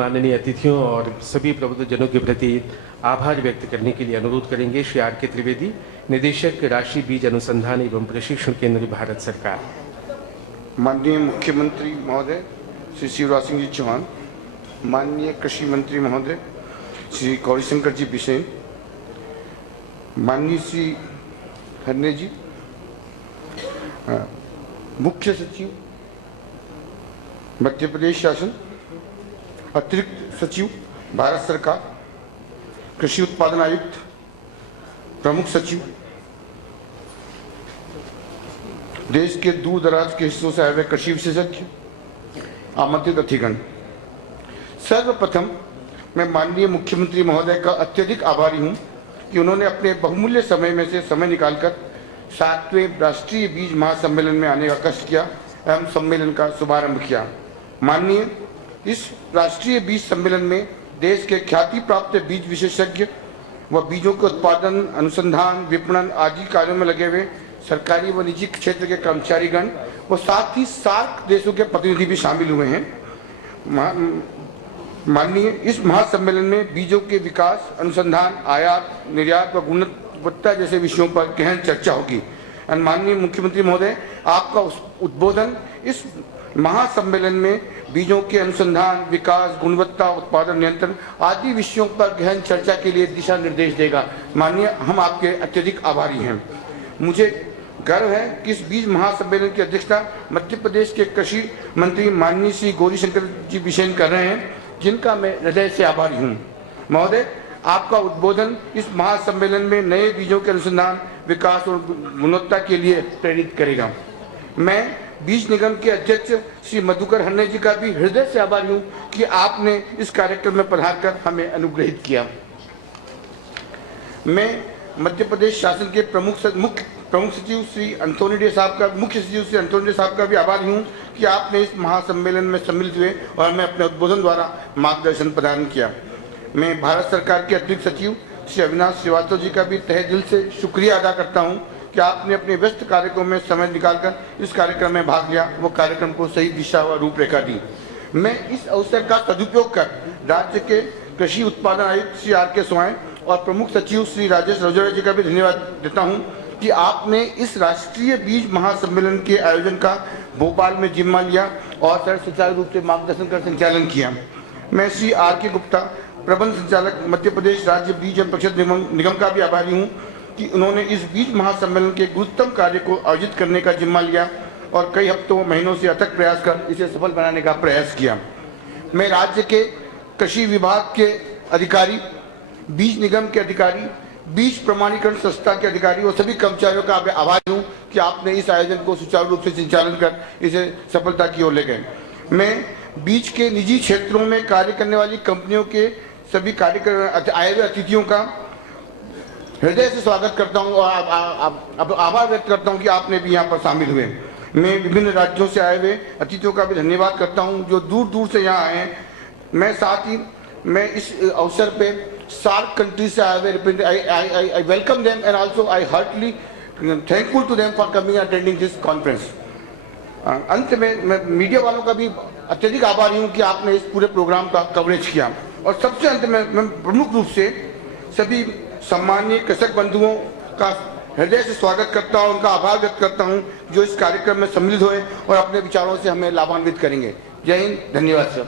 माननीय अतिथियों और सभी प्रबुद्धजनों के प्रति आभार व्यक्त करने के लिए अनुरोध करेंगे श्री आर के त्रिवेदी, निदेशक राष्ट्रीय बीज अनुसंधान एवं प्रशिक्षण केंद्र, भारत सरकार। माननीय मुख्यमंत्री महोदय श्री शिवराज सिंह जी चौहान, माननीय कृषि मंत्री महोदय श्री गौरीशंकर जी बिसेन, माननीय श्री हरने जी, मुख्य सचिव मध्य प्रदेश शासन, अतिरिक्त सचिव भारत सरकार, कृषि उत्पादन आयुक्त, प्रमुख सचिव, देश के दूर दराज के हिस्सों से आए हुए कृषि विशेषज्ञ, आमंत्रित अतिथिगण, सर्वप्रथम मैं माननीय मुख्यमंत्री महोदय का अत्यधिक आभारी हूं कि उन्होंने अपने बहुमूल्य समय में से समय निकालकर 7वें राष्ट्रीय बीज महासम्मेलन में आने का कष्ट किया एवं सम्मेलन का शुभारंभ किया। माननीय, इस राष्ट्रीय बीज सम्मेलन में देश के ख्याति प्राप्त बीज विशेषज्ञ व बीजों के उत्पादन, अनुसंधान, विपणन आदि कार्यों में लगे हुए सरकारी व निजी क्षेत्र के कर्मचारीगण व साथ ही सार्क देशों के प्रतिनिधि भी शामिल हुए हैं। माननीय, इस महासम्मेलन में बीजों के विकास, अनुसंधान, आयात, निर्यात व गुणवत्ता जैसे विषयों पर गहन चर्चा होगी। माननीय मुख्यमंत्री महोदय, आपका उद्बोधन इस महासम्मेलन में बीजों के अनुसंधान, विकास, गुणवत्ता, उत्पादन नियंत्रण आदि विषयों पर गहन चर्चा के लिए दिशा निर्देश देगा। माननीय, हम आपके अत्यधिक आभारी हैं। मुझे गर्व है कि इस बीज महासम्मेलन की अध्यक्षता मध्य प्रदेश के कृषि मंत्री माननीय श्री गौरीशंकर जी बिसेन कर रहे हैं, जिनका मैं हृदय से आभारी हूँ। महोदय, आपका उद्बोधन इस महासम्मेलन में नए बीजों के अनुसंधान, विकास और गुणवत्ता के लिए प्रेरित करेगा। मैं बीज निगम के अध्यक्ष श्री मधुकर हन्ने जी का भी हृदय से आभारी हूँ कि आपने इस कार्यक्रम में पधारकर हमें अनुग्रहित किया। मैं मध्य प्रदेश शासन के मुख्य सचिव श्री अंतोनी साहब का भी आभारी हूँ कि आपने इस महासम्मेलन में सम्मिलित हुए और हमें अपने उद्बोधन द्वारा मार्गदर्शन प्रदान किया। मैं भारत सरकार के अतिरिक्त सचिव श्री अविनाश श्रीवास्तव जी का भी तहे दिल से शुक्रिया अदा करता हूँ कि आपने अपने व्यस्त कार्यक्रम में समय निकालकर इस कार्यक्रम में भाग लिया, वो कार्यक्रम को सही दिशा व रूपरेखा दी। मैं इस अवसर का सदुपयोग कर राज्य के कृषि उत्पादन आयुक्त श्री आर के स्वाइन और प्रमुख सचिव श्री राजेश रजौरिया जी का भी धन्यवाद देता हूं कि आपने इस राष्ट्रीय बीज महासम्मेलन के आयोजन का भोपाल में जिम्मा लिया और सुचारू रूप से मार्गदर्शन कर संचालन किया। मैं श्री आर के गुप्ता, प्रबंध संचालक मध्य प्रदेश राज्य बीज एवं प्रशिक्षण निगम का भी आभारी हूँ कि उन्होंने इस बीज महासम्मेलन के गुरुतम कार्य को आयोजित करने का जिम्मा लिया और कई हफ्तों महीनों से अथक प्रयास कर इसे सफल बनाने का प्रयास किया। मैं राज्य के कृषि विभाग के अधिकारी, बीज निगम के अधिकारी, बीज प्रमाणीकरण संस्था के अधिकारी और सभी कर्मचारियों का आभारी हूँ कि आपने इस आयोजन को सुचारू रूप से संचालन कर इसे सफलता की ओर ले गए। मैं बीज के निजी क्षेत्रों में कार्य करने वाली कंपनियों के सभी आए हुए अतिथियों का हृदय से स्वागत करता हूं और आभार व्यक्त करता हूं कि आपने भी यहाँ पर शामिल हुए। मैं विभिन्न राज्यों से आए हुए अतिथियों का भी धन्यवाद करता हूं जो दूर दूर से यहाँ आए हैं। मैं साथ ही इस अवसर पे सार्क कंट्री से आए हुए I welcome them and also I heartly thankful to them for coming attending this conference. अंत में मैं मीडिया वालों का भी अत्यधिक आभारी हूँ कि आपने इस पूरे प्रोग्राम का कवरेज किया। और सबसे अंत में मैं प्रमुख रूप से सभी सम्मानीय कृषक बंधुओं का हृदय से स्वागत करता हूं, उनका आभार व्यक्त करता हूं जो इस कार्यक्रम में सम्मिलित हुए और अपने विचारों से हमें लाभान्वित करेंगे। जय हिंद, धन्यवाद सर।